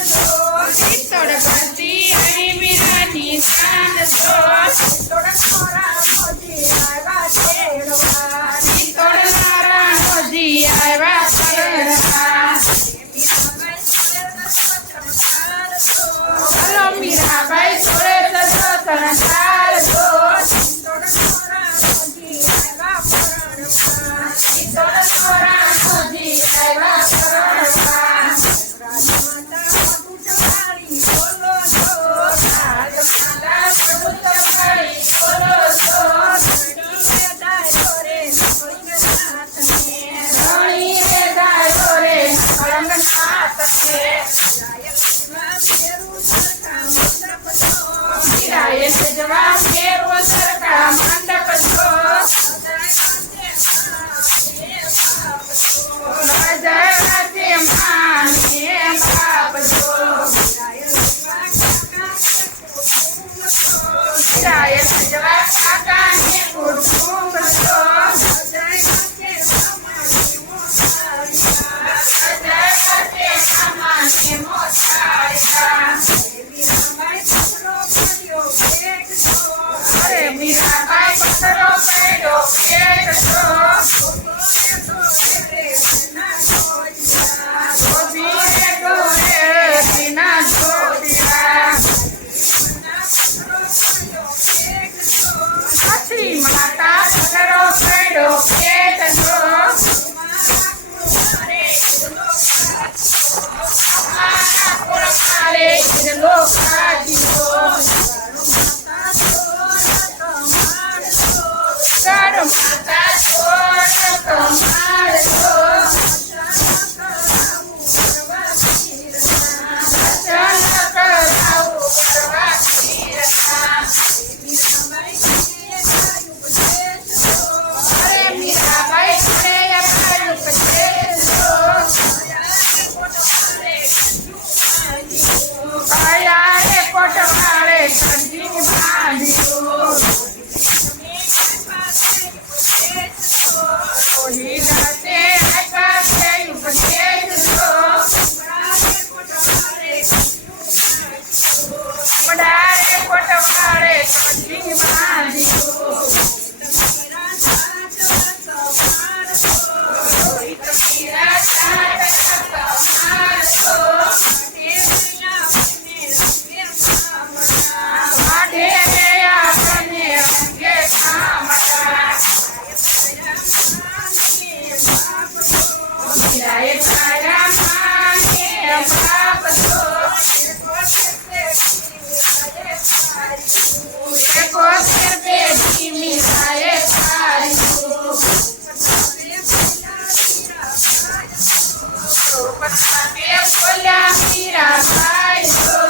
તીતોડ કરતી હરી મીરાની સાંજ છો તીતોડ નારા મોજી આવ્યા પરણવા હલો મીરાબાઈ સોળે સંસાર છો તીતોડ નારા મોજી આવ્યા પરણવા જવાબ કેવો સરકા મંડપ છો જય માને બાપ છો જવાબ કાકા ને કુટુંબ છો મીરાબાઈ પથરો પડ્યો પેટ છો ગોપીએ ગોરે પીના છોડ્યા પછી માતા પથરો પડ્યો પેટ છો માતા છોડ કમાડ છો વચન કરાવું કરવા ખીરતા અરે મીરાબાઈ કરે અપાયું ઉપદેશ છો કયા કોટવાળે કંઠી બાંધ્યું બોલ્યા મીરાબાઈ